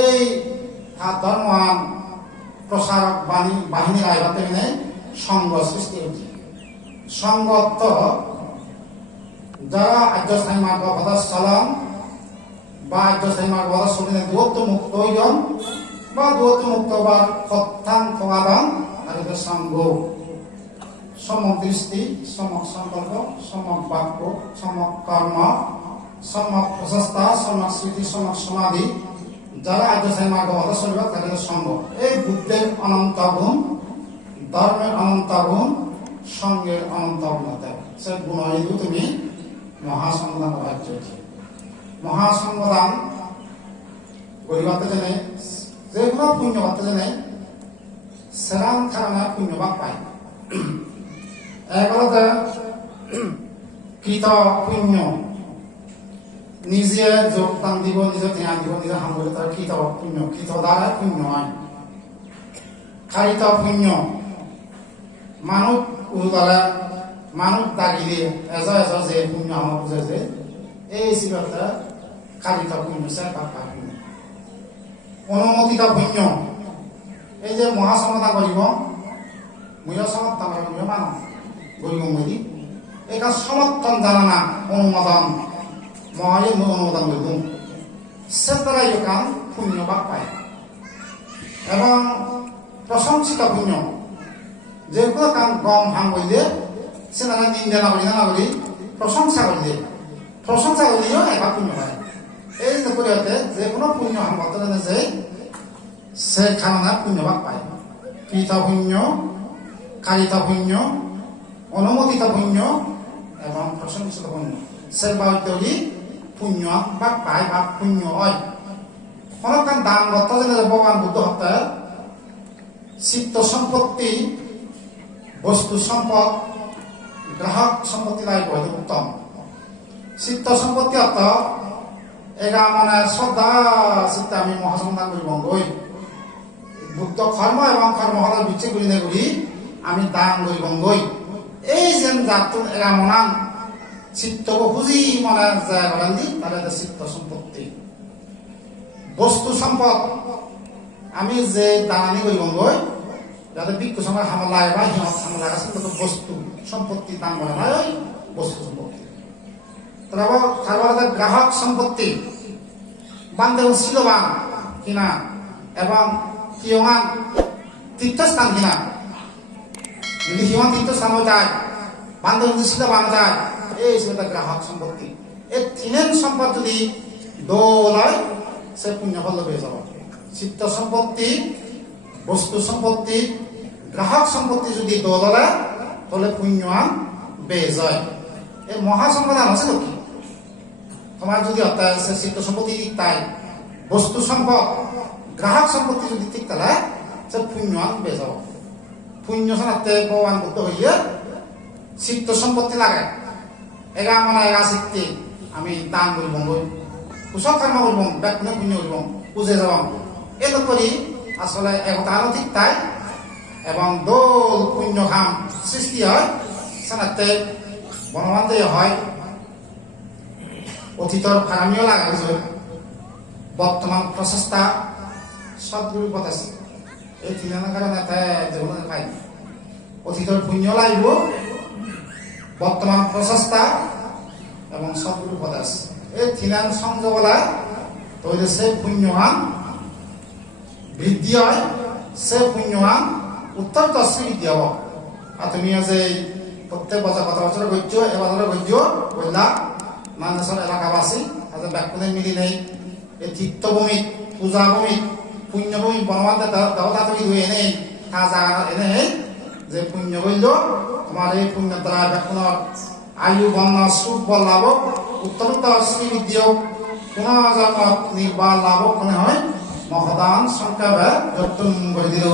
এই ধর্মান প্রসারক বাহিনীর আইবাতে মানে সংঘ সৃষ্টি হচ্ছে। সংগত যারা আর্যস্থায়ী মার্গ পদা চলন বা আর্যস্থায়ী মার্গ পদা চলিনে দূরত্ব মুক্ত হইজন বা দূরত্ব মুক্ত বা সত্যাং সমাধান তাদের সঙ্গ সম্যক দৃষ্টি, সম্যক সংকল্প, সম্যক বাক্য, সম্যক কর্ম, সম্যক প্রচেষ্টা, সম্যক স্মৃতি, সম্যক সমাধি যারা আর্যস্থায়ী মার্গ পদা চলিবে তাদের সঙ্গ। এই বুদ্ধের অনন্ত গুণ, ধর্মের অনন্ত গুণ, সঙ্গের অনন্ত গুণতা সে গুণ হইলেও তুমি মহাসংগ্রাম রাজ্য মহাসংগ্রাম করিবাতে জানে যে কোনো পুণ্য করতে জানে সেরাম খারানা পুণ্যবাদ পায়। এগুলোতে কৃত পুণ্য নিজে যোগদান দিব, নিজে ধ্যান দিব, নিজে হাম করে তার কৃত পুণ্য, কৃত দ্বারা পুণ্য হয়। কারিত পুণ্য মানুষ উদারা মানুষ দাগিলে এজা এজা যে পুণ্য আমার বুঝে যে এই শিবতা কারিত পুণ্য সে পাপা পুণ্য। অনুমোদিত পুণ্য এই যে মহাসমাধা করিব মূল্য সমর্থন করিব মানো গরিব মরি এটা সমর্থন জানা না অনুমোদন মহায় অনুমোদন করিব সে তারা কান পুণ্য বা পায়। এবং প্রশংসিত পুণ্য যেগুলো কাম গম হাম করলে সে না নিন্দা না করি না করি প্রশংসা করলে প্রশংসা করলেও একা পুণ্য পায়। এই নকরিয়াতে যে কোনো পুণ্য হাম করতে জানে যে সে খানা পুণ্যভাগ পায়। কৃত পুণ্য, কারিত পুণ্য, অনুমোদিত পুণ্য এবং প্রশংসিত পুণ্য সে বাউরি পুণ্য বা পায় বা পুণ্য হয়। অনেকক্ষণ দান করতে জানে যে ভগবান বুদ্ধ হত্যা চিত্ত সম্পত্তি, বস্তু সম্পদ, গ্রাহক সম্পত্তি নাই কয় উত্তম। চিত্ত সম্পত্তি অর্থ এগা মানে শ্রদ্ধা চিত্তে আমি মহাসমাধান করিব গই বুদ্ধ কর্ম এবং কর্মফলের বিচ্ছেদ করি না করি আমি দান করিব গই। এই যেন জাতুন এগা মনান চিত্ত বুঝি মনে যায় করেন দি তাহলে চিত্ত সম্পত্তি। বস্তু সম্পদ আমি যে দানানি করিব গই যাতে বিক্ষু সময় হামলা বা হিমত হামলা আছে বস্তু সম্পত্তি দান করে না ওই বস্তু সম্পত্তি। তারপরে গ্রাহক সম্পত্তি বান্ধব শিলবান কিনা এবং হিমান তীর্থস্থান কিনা। যদি হিমান তীর্থস্থান যায় বান্ধব যদি শিলবান যায় এই সেটা গ্রাহক সম্পত্তি। এই তিনের সম্পদ যদি দোল হয় সে পুণ্যফল পেয়ে যাব। চিত্ত সম্পত্তি, বস্তু সম্পত্তি, গ্রাহক সম্পত্তি যদি দোল হয় তাহলে পুণ্যবান বেয়ে যায়। এই মহাসম্পদান আছে তো কি তোমার যদি অর্থাৎ চিত্ত সম্পত্তি ঠিক তাই, বস্তু সম্পদ, গ্রাহক সম্পত্তি যদি ঠিক তাহলে সে পুণ্যবান বেয়ে যাব। পুণ্য শোনাতে ভগবান বুদ্ধ হইলে চিত্ত সম্পত্তি লাগে এগা মানে এগা চিত্তে আমি দান করিব কুশল কর্ম করিব ব্যাকুণে পুণ্য করিব পুজে যাব এই করি আসলে একতা ঠিক তাই এবং দোল পুণ্য খাম সৃষ্টি হয় শোনাতে বনবান্ধে হয়। অতীতর ফারামিও লাগা হয়েছে বর্তমান প্রচেষ্টা সবগুলো পথ আছে। এই তিনার কারণে যেগুলো পাই অতীতর পুণ্য লাগব, বর্তমান প্রচেষ্টা এবং সবগুলো পথ আছে। এই তিনার সংযোগলা তৈরি সে পুণ্যবান বৃদ্ধি হয়, সে পুণ্যবান উত্তর দর্শী বৃদ্ধি হব। আর তুমি যে প্রত্যেক বছর কত বছর গজ্য এবছর গজ্য বললা মানুষের এলাকাবাসী আজ ব্যাকুণে মিলি নেই এই তীর্থভূমি, পূজাভূমি, পুণ্যভূমি বনবান্ধে দেবতা তুমি ধুয়ে নেই তা জায়গা এনে যে পুণ্য বলল তোমার এই পুণ্যের দ্বারা ব্যাকুণর আয়ু বর্ণ সুখ বল লাভ উত্তরোত্তর শ্রীবৃদ্ধি হোক পুনর্জন্ম নির্বাণ লাভ মনে হয় মহদান সংখ্যা যত্ন করে দিল।